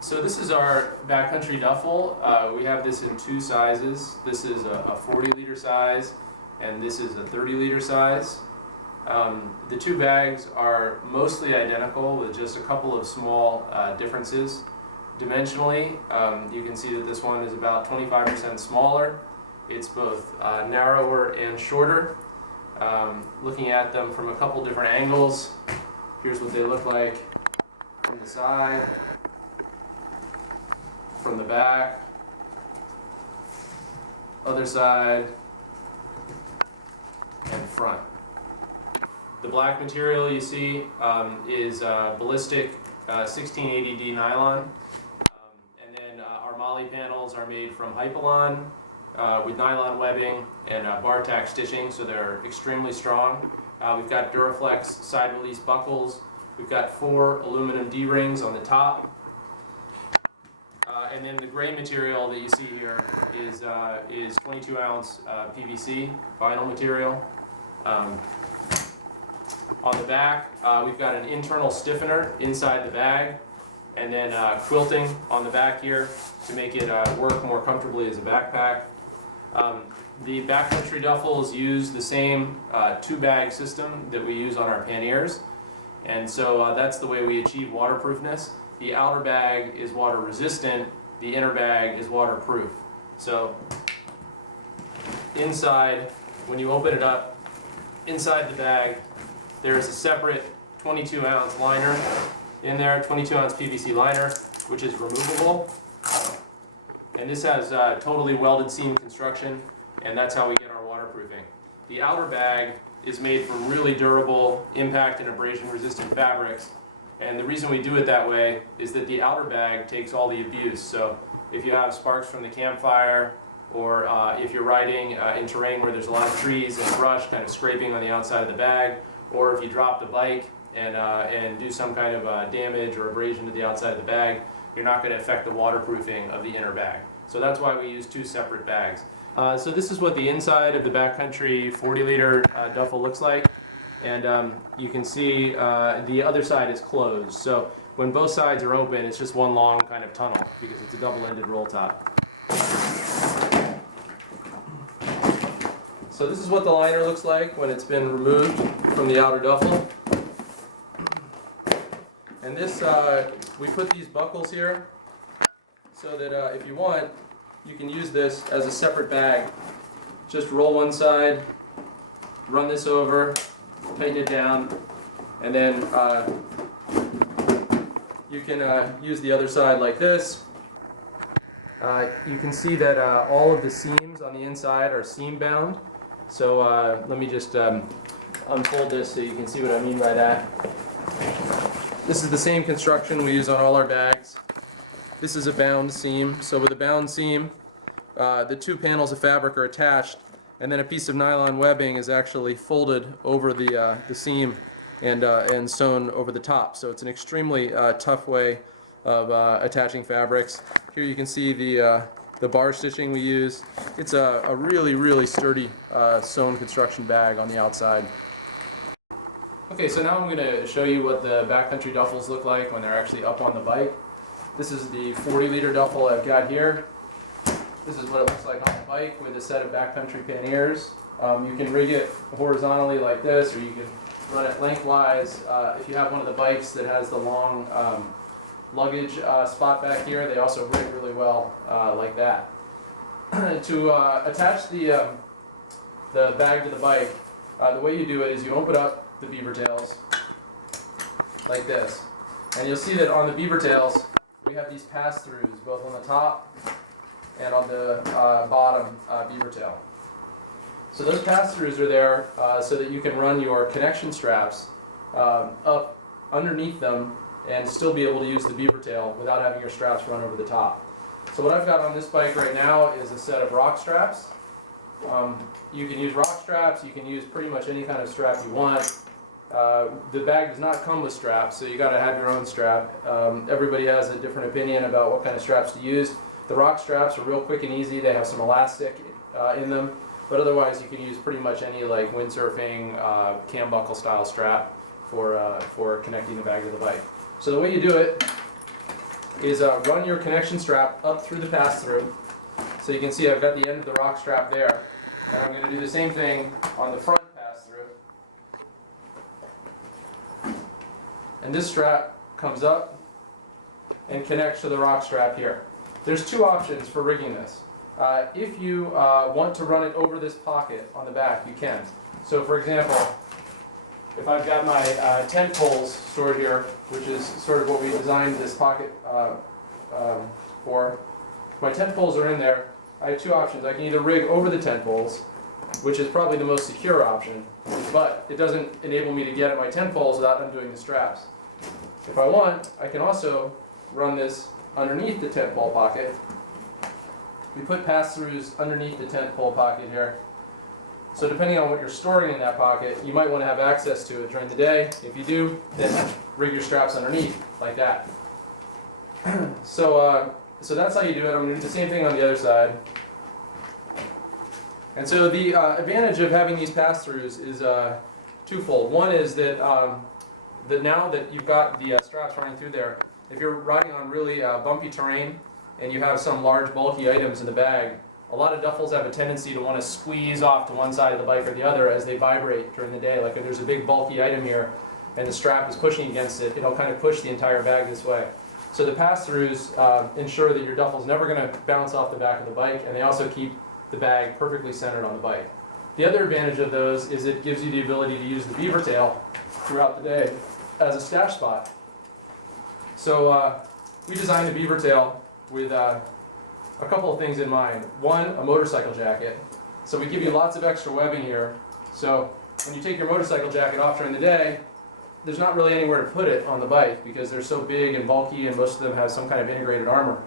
So this is our Backcountry Duffle. We have this in two sizes. This is a 40-liter size, and this is a 30-liter size. The two bags are mostly identical with just a couple of small differences. Dimensionally, you can see that this one is about 25% smaller. It's both narrower and shorter. Looking at them from a couple different angles, here's what they look like from the side, from the back, other side, and front. The black material you see is ballistic 1680D nylon, and then our MOLLE panels are made from Hypalon with nylon webbing and bar tack stitching, so they're extremely strong. We've got Duraflex side release buckles. We've got 4 aluminum D-rings on the top. And then the gray material that you see here is 22-ounce PVC vinyl material. On the back, we've got an internal stiffener inside the bag, and then quilting on the back here to make it work more comfortably as a backpack. The Backcountry Duffles use the same 2-bag system that we use on our panniers, and so that's the way we achieve waterproofness. The outer bag is water resistant, the inner bag is waterproof. So inside, when you open it up, inside the bag there's a separate 22-ounce liner in there, 22-ounce PVC liner, which is removable. And this has totally welded seam construction, and that's how we get our waterproofing. The outer bag is made from really durable impact and abrasion resistant fabrics, and the reason we do it that way is that the outer bag takes all the abuse. So if you have sparks from the campfire, or if you're riding in terrain where there's a lot of trees and brush kind of scraping on the outside of the bag, or if you drop the bike and do some kind of damage or abrasion to the outside of the bag, you're not going to affect the waterproofing of the inner bag. So that's why we use 2 separate bags. So this is what the inside of the Backcountry 40-liter duffel looks like, and you can see the other side is closed. So when both sides are open, it's just one long kind of tunnel because it's a double-ended roll top. So this is what the liner looks like when it's been removed from the outer duffel. And this, we put these buckles here so that if you want, you can use this as a separate bag. Just roll one side, run this over, tighten it down, and then you can use the other side like this. You can see that all of the seams on the inside are seam bound. So let me just unfold this so you can see what I mean by that. This is the same construction we use on all our bags. This is a bound seam. So with a bound seam, the 2 panels of fabric are attached, and then a piece of nylon webbing is actually folded over the seam and sewn over the top. So it's an extremely tough way of attaching fabrics. Here you can see the bar stitching we use. It's a really, really sturdy sewn construction bag on the outside. Okay, so now I'm going to show you what the Backcountry Duffles look like when they're actually up on the bike. This is the 40-liter duffel I've got here. This is what it looks like on the bike with a set of Backcountry Panniers. You can rig it horizontally like this, or you can run it lengthwise. If you have one of the bikes that has the long luggage spot back here, they also rig really well like that. To attach the bag to the bike, the way you do it is you open up the Beavertails like this, and you'll see that on the Beavertails we have these pass-throughs both on the top and on the bottom Beavertail. So those pass-throughs are there so that you can run your connection straps up underneath them and still be able to use the Beavertail without having your straps run over the top. So what I've got on this bike right now is a set of rock straps. You can use rock straps, you can use pretty much any kind of strap you want. The bag does not come with straps, so you got to have your own strap. Everybody has a different opinion about what kind of straps to use. The rock straps are real quick and easy. They have some elastic in them, but otherwise you can use pretty much any like windsurfing, cam buckle style strap for connecting the bag to the bike. So the way you do it is run your connection strap up through the pass-through. So you can see I've got the end of the rock strap there. And I'm going to do the same thing on the front pass-through. And this strap comes up and connects to the rock strap here. There's two options for rigging this. If you want to run it over this pocket on the back, you can. So for example, if I've got my tent poles stored here, which is sort of what we designed this pocket for, my tent poles are in there. I have two options. I can either rig over the tent poles, which is probably the most secure option, but it doesn't enable me to get at my tent poles without undoing the straps. If I want, I can also run this underneath the tent pole pocket. We put pass-throughs underneath the tent pole pocket here. So depending on what you're storing in that pocket, you might want to have access to it during the day. If you do, then rig your straps underneath, like that. So that's how you do it. I'm going to do the same thing on the other side. And so the advantage of having these pass-throughs is twofold. One is that, now that you've got the straps running through there, if you're riding on really bumpy terrain and you have some large bulky items in the bag, a lot of duffels have a tendency to want to squeeze off to one side of the bike or the other as they vibrate during the day. Like if there's a big bulky item here and the strap is pushing against it, it'll kind of push the entire bag this way. So the pass-throughs ensure that your duffel's never going to bounce off the back of the bike, and they also keep the bag perfectly centered on the bike. The other advantage of those is it gives you the ability to use the Beavertail throughout the day as a stash spot. So we designed the Beavertail with a couple of things in mind. One, a motorcycle jacket. So we give you lots of extra webbing here. So when you take your motorcycle jacket off during the day, there's not really anywhere to put it on the bike because they're so big and bulky, and most of them have some kind of integrated armor.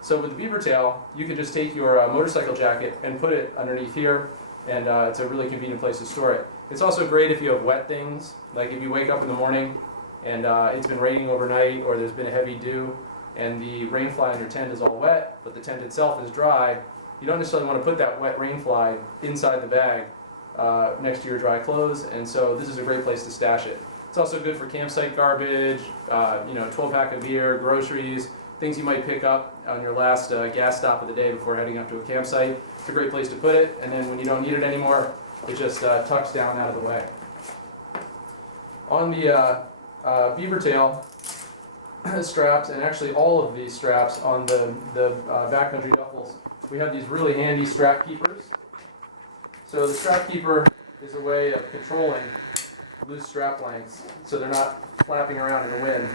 So with the Beavertail, you can just take your motorcycle jacket and put it underneath here, and it's a really convenient place to store it. It's also great if you have wet things, like if you wake up in the morning and it's been raining overnight, or there's been a heavy dew, and the rain fly on your tent is all wet, but the tent itself is dry. You don't necessarily want to put that wet rain fly inside the bag next to your dry clothes, and so this is a great place to stash it. It's also good for campsite garbage, 12-pack of beer, groceries, things you might pick up on your last gas stop of the day before heading up to a campsite. It's a great place to put it, and then when you don't need it anymore, it just tucks down out of the way. On the Beavertail straps, and actually all of these straps on the Backcountry Duffles, we have these really handy strap keepers. So the strap keeper is a way of controlling loose strap lengths so they're not flapping around in the wind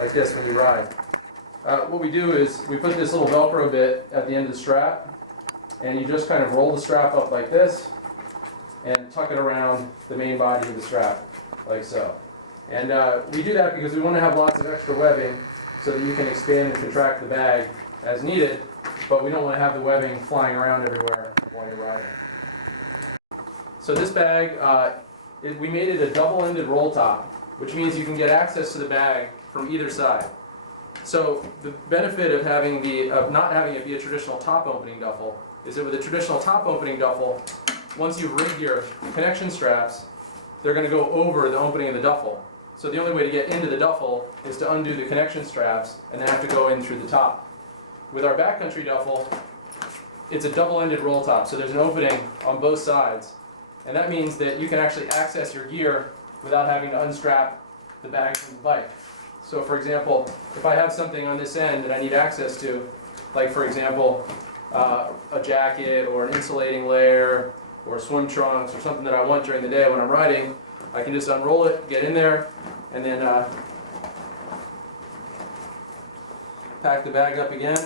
like this when you ride. What we do is we put this little Velcro bit at the end of the strap, and you just kind of roll the strap up like this and tuck it around the main body of the strap, like so. And we do that because we want to have lots of extra webbing so that you can expand and contract the bag as needed, but we don't want to have the webbing flying around everywhere while you're riding. So this bag, we made it a double-ended roll top, which means you can get access to the bag from either side. So the benefit of not having it be a traditional top opening duffel is that with a traditional top opening duffel, once you've rigged your connection straps, they're going to go over the opening of the duffel. So the only way to get into the duffel is to undo the connection straps and then have to go in through the top. With our Backcountry Duffle, it's a double-ended roll top, so there's an opening on both sides. And that means that you can actually access your gear without having to unstrap the bag from the bike. So for example, if I have something on this end that I need access to, like for example, a jacket or an insulating layer or swim trunks or something that I want during the day when I'm riding, I can just unroll it, get in there, and then pack the bag up again,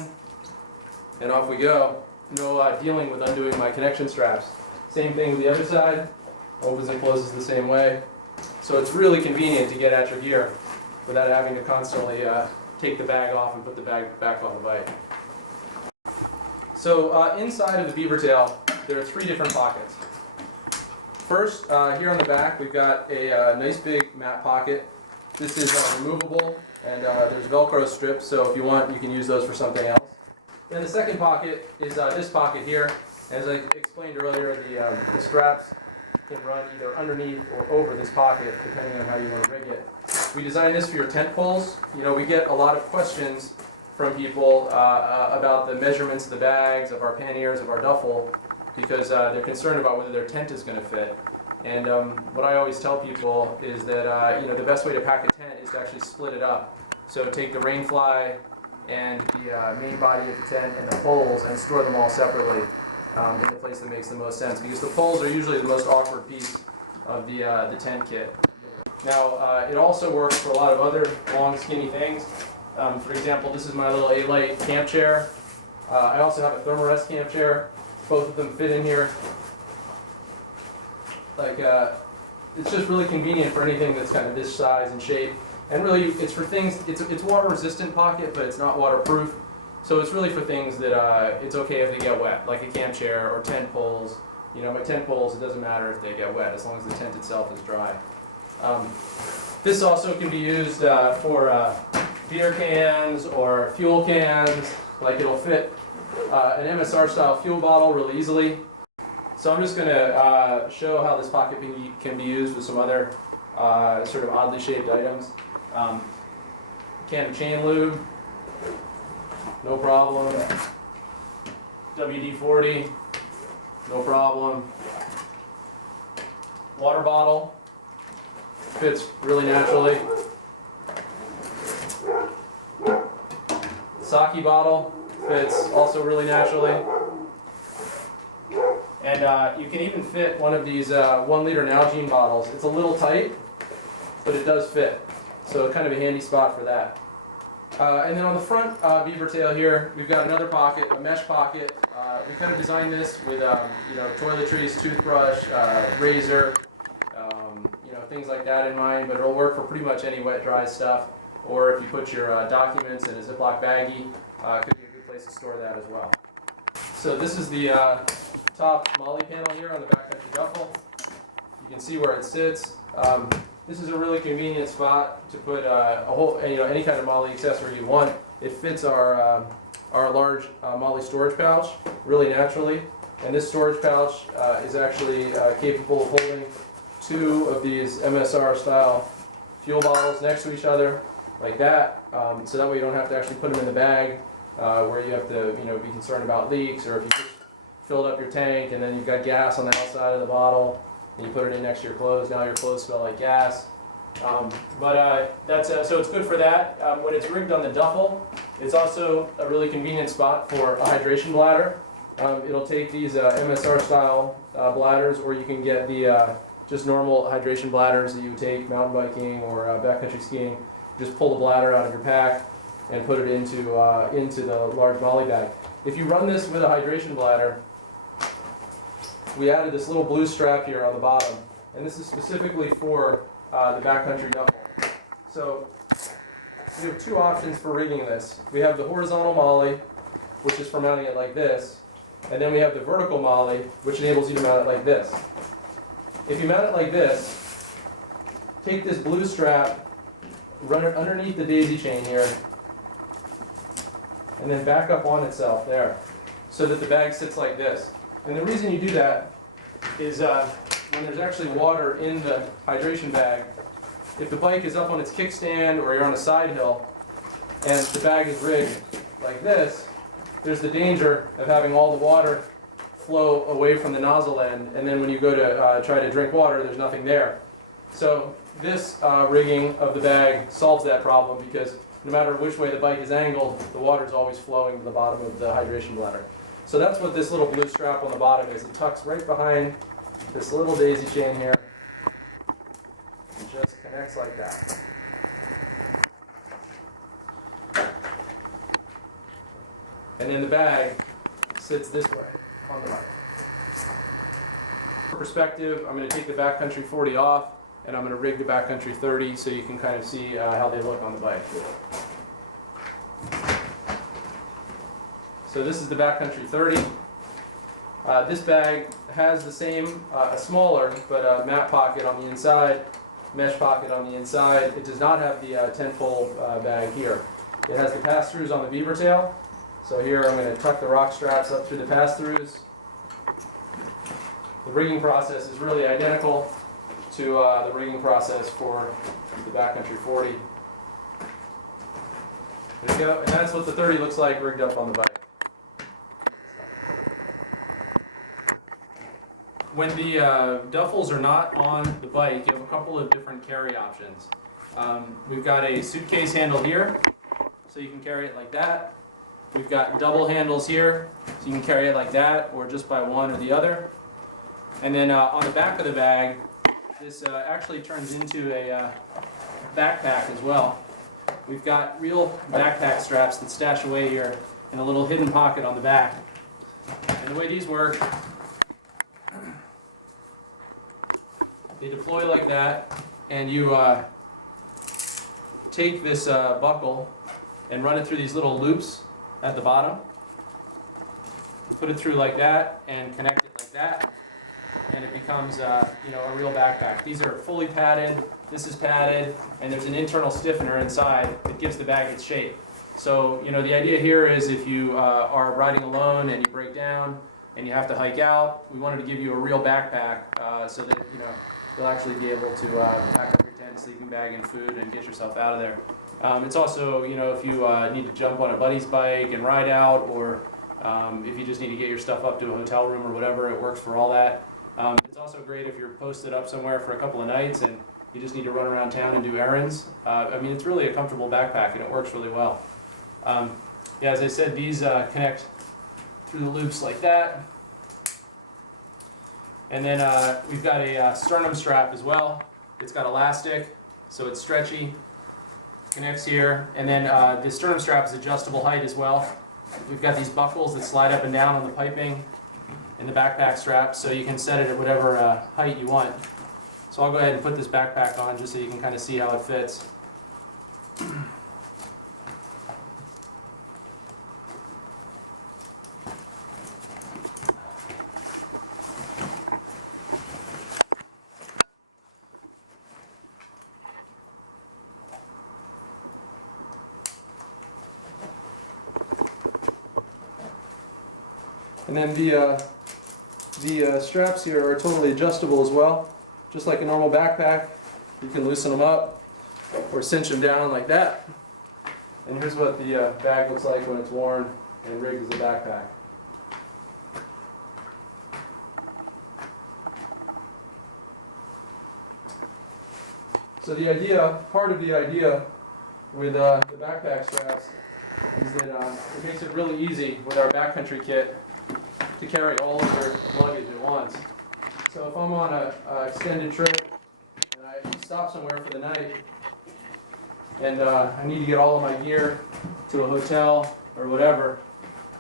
and off we go. No dealing with undoing my connection straps. Same thing with the other side, opens and closes the same way. So it's really convenient to get at your gear without having to constantly take the bag off and put the bag back on the bike. So inside of the Beavertail, there are three different pockets. First, here on the back, we've got a nice big mat pocket. This is removable, and there's Velcro strips, so if you want, you can use those for something else. Then the second pocket is this pocket here. As I explained earlier, the straps can run either underneath or over this pocket, depending on how you want to rig it. We designed this for your tent poles. You know, we get a lot of questions from people about the measurements of the bags, of our panniers, of our duffle, because they're concerned about whether their tent is going to fit. And what I always tell people is that the best way to pack a tent is to actually split it up. So take the rain fly and the main body of the tent and the poles and store them all separately in the place that makes the most sense, because the poles are usually the most awkward piece of the tent kit. Now, it also works for a lot of other long, skinny things. For example, this is my little A-Light camp chair. I also have a thermarest camp chair. Both of them fit in here. Like, it's just really convenient for anything that's kind of this size and shape. And really, it's for things, it's water-resistant pocket, but it's not waterproof. So it's really for things that it's okay if they get wet, like a camp chair or tent poles. You know, my tent poles, it doesn't matter if they get wet, as long as the tent itself is dry. This also can be used for beer cans or fuel cans. Like, it'll fit an MSR style fuel bottle really easily. So I'm just going to show how this pocket can be used with some other sort of oddly shaped items. Can of chain lube, no problem. WD-40, no problem. Water bottle, fits really naturally. Sake bottle fits also really naturally. And you can even fit one of these 1 liter Nalgene bottles. It's a little tight, but it does fit. So kind of a handy spot for that. And then on the front Beavertail here, we've got another pocket, a mesh pocket. We kind of designed this with toiletries, toothbrush, razor, things like that in mind, but it'll work for pretty much any wet, dry stuff. Or if you put your documents in a Ziploc baggie, could be a good place to store that as well. So this is the top MOLLE panel here on the Backcountry Duffle. You can see where it sits. This is a really convenient spot to put any kind of MOLLE accessory you want. It fits our large MOLLE storage pouch really naturally, and this storage pouch is actually capable of holding 2 of these MSR style fuel bottles next to each other like that, so that way you don't have to actually put them in the bag where you have to be concerned about leaks, or if you just filled up your tank and then you've got gas on the outside of the bottle and you put it in next to your clothes, now your clothes smell like gas. So it's good for that. When it's rigged on the duffle, it's also a really convenient spot for a hydration bladder. It'll take these MSR style bladders, or you can get the just normal hydration bladders that you would take mountain biking or backcountry skiing. Just pull the bladder out of your pack and put it into the large MOLLE bag. If you run this with a hydration bladder, we added this little blue strap here on the bottom, and this is specifically for the Backcountry Duffle. So we have 2 options for rigging this. We have the horizontal MOLLE, which is for mounting it like this, and then we have the vertical MOLLE, which enables you to mount it like this. If you mount it like this, take this blue strap, run it underneath the daisy chain here, and then back up on itself there, so that the bag sits like this. And the reason you do that is when there's actually water in the hydration bag, if the bike is up on its kickstand or you're on a side hill and the bag is rigged like this, there's the danger of having all the water flow away from the nozzle end, and then when you go to try to drink water, there's nothing there. So this rigging of the bag solves that problem, because no matter which way the bike is angled, the water is always flowing to the bottom of the hydration bladder. So that's what this little blue strap on the bottom is. It tucks right behind this little daisy chain here and just connects like that. And then the bag sits this way on the bike. For perspective, I'm going to take the Backcountry 40 off, and I'm going to rig the Backcountry 30 so you can kind of see how they look on the bike. So this is the Backcountry 30. This bag has the same, a smaller, but a mat pocket on the inside, mesh pocket on the inside. It does not have the tent pole bag here. It has the pass-throughs on the Beavertail. So here I'm going to tuck the rock straps up through the pass-throughs. The rigging process is really identical to the rigging process for the Backcountry 40. There you go, and that's what the 30 looks like rigged up on the bike. When the duffels are not on the bike, you have a couple of different carry options. We've got a suitcase handle here, so you can carry it like that. We've got double handles here, so you can carry it like that, or just by one or the other. And then on the back of the bag, this actually turns into a backpack as well. We've got real backpack straps that stash away here in a little hidden pocket on the back. And the way these work, they deploy like that, and you take this buckle and run it through these little loops at the bottom. Put it through like that and connect it like that, and it becomes a real backpack. These are fully padded, this is padded, and there's an internal stiffener inside that gives the bag its shape. So the idea here is if you are riding alone and you break down and you have to hike out, we wanted to give you a real backpack so that you'll actually be able to pack up your tent, sleeping bag, and food and get yourself out of there. It's also, if you need to jump on a buddy's bike and ride out, or if you just need to get your stuff up to a hotel room or whatever, it works for all that. It's also great if you're posted up somewhere for a couple of nights and you just need to run around town and do errands. It's really a comfortable backpack and it works really well. Yeah, as I said, these connect through the loops like that. And then we've got a sternum strap as well. It's got elastic, so it's stretchy. Connects here, and then the sternum strap is adjustable height as well. We've got these buckles that slide up and down on the piping in the backpack strap, so you can set it at whatever height you want. So I'll go ahead and put this backpack on just so you can kind of see how it fits. And then the straps here are totally adjustable as well. Just like a normal backpack, you can loosen them up or cinch them down like that. And here's what the bag looks like when it's worn and rigged as a backpack. So the idea, part of the idea with the backpack straps is that it makes it really easy with our backcountry kit to carry all of your luggage at once. So if I'm on an extended trip and I stop somewhere for the night and I need to get all of my gear to a hotel or whatever,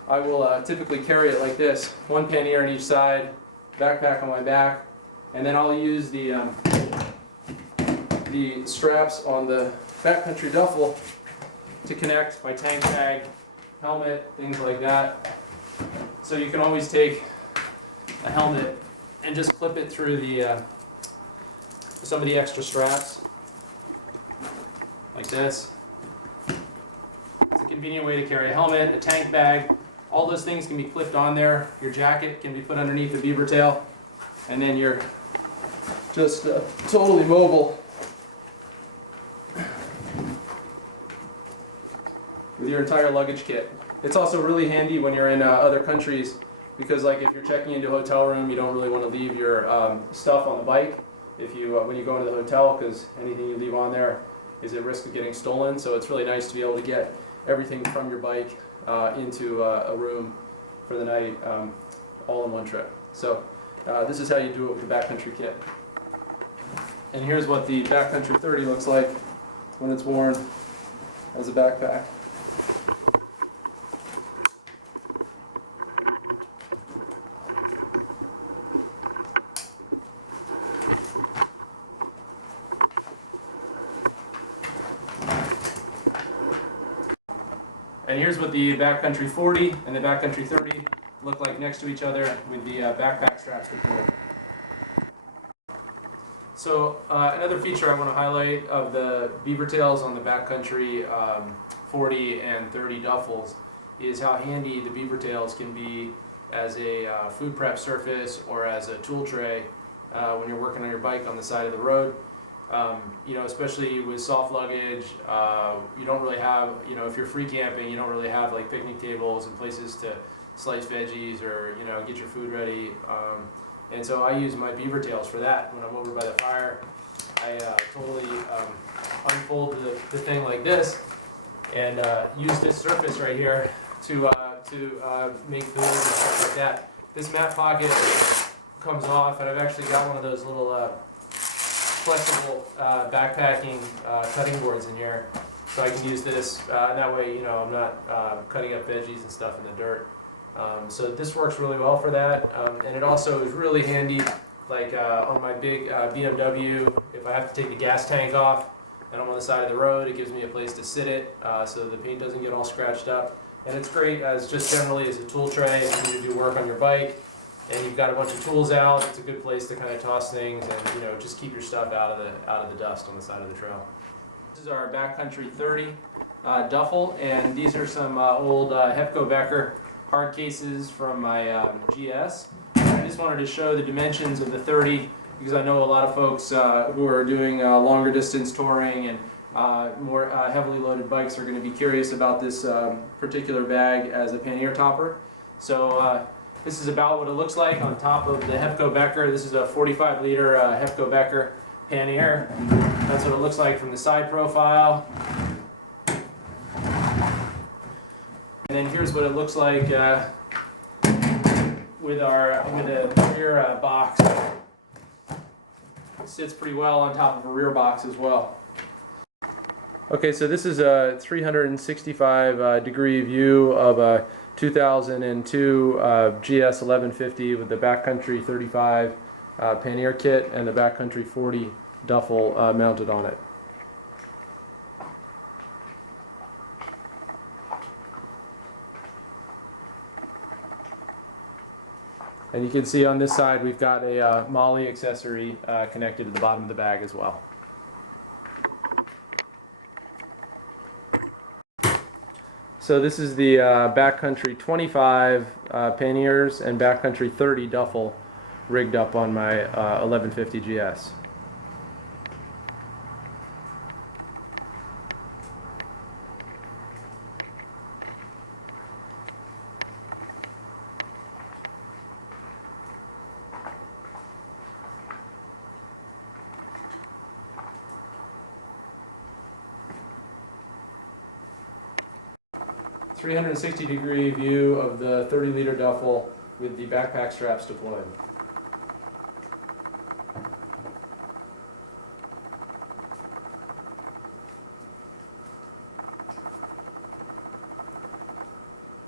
I will typically carry it like this. One pannier on each side, backpack on my back, and then I'll use the straps on the Backcountry Duffle to connect my tank bag, helmet, things like that. So you can always take a helmet and just clip it through the some of the extra straps, like this. It's a convenient way to carry a helmet, a tank bag. All those things can be clipped on there. Your jacket can be put underneath the Beavertail, and then you're just totally mobile with your entire luggage kit. It's also really handy when you're in other countries, because like if you're checking into a hotel room, you don't really want to leave your stuff on the bike when you go into the hotel, because anything you leave on there is at risk of getting stolen. So it's really nice to be able to get everything from your bike into a room for the night, all in one trip. So this is how you do it with the Backcountry kit. And here's what the Backcountry 30 looks like when it's worn as a backpack. And here's what the Backcountry 40 and the Backcountry 30 look like next to each other with the backpack straps deployed. So another feature I want to highlight of the Beavertails on the Backcountry 40 and 30 duffels is how handy the Beavertails can be as a food prep surface or as a tool tray when you're working on your bike on the side of the road. You know, especially with soft luggage, you don't really have, you know, if you're free camping, you don't really have like picnic tables and places to slice veggies or, you know, get your food ready. And so I use my Beavertails for that. When I'm over by the fire, I totally unfold the thing like this and use this surface right here to make food and stuff like that. This mat pocket comes off, and I've actually got one of those little flexible backpacking cutting boards in here, so I can use this. That way, you know, I'm not cutting up veggies and stuff in the dirt. So this works really well for that, and it also is really handy, like on my big BMW. If I have to take the gas tank off and I'm on the side of the road, it gives me a place to sit it, so the paint doesn't get all scratched up. And it's great as just generally as a tool tray if you need to do work on your bike and you've got a bunch of tools out. It's a good place to kind of toss things and, you know, just keep your stuff out of the dust on the side of the trail. This is our Backcountry 30 duffle, and these are some old Hefco Becker hard cases from my GS. I just wanted to show the dimensions of the 30 because I know a lot of folks who are doing longer distance touring and more heavily loaded bikes are going to be curious about this particular bag as a pannier topper. So this is about what it looks like on top of the Hefco Becker. This is a 45-liter Hefco Becker pannier. That's what it looks like from the side profile. And then here's what it looks like with a rear box. It sits pretty well on top of a rear box as well. Okay, so this is a 365 degree view of a 2002 GS 1150 with the Backcountry 35 pannier kit and the Backcountry 40 duffle mounted on it. And you can see on this side we've got a MOLLE accessory connected to the bottom of the bag as well. So this is the Backcountry 25 panniers and Backcountry 30 duffle rigged up on my 1150 GS. .360 degree view of the 30-liter duffel with the backpack straps deployed.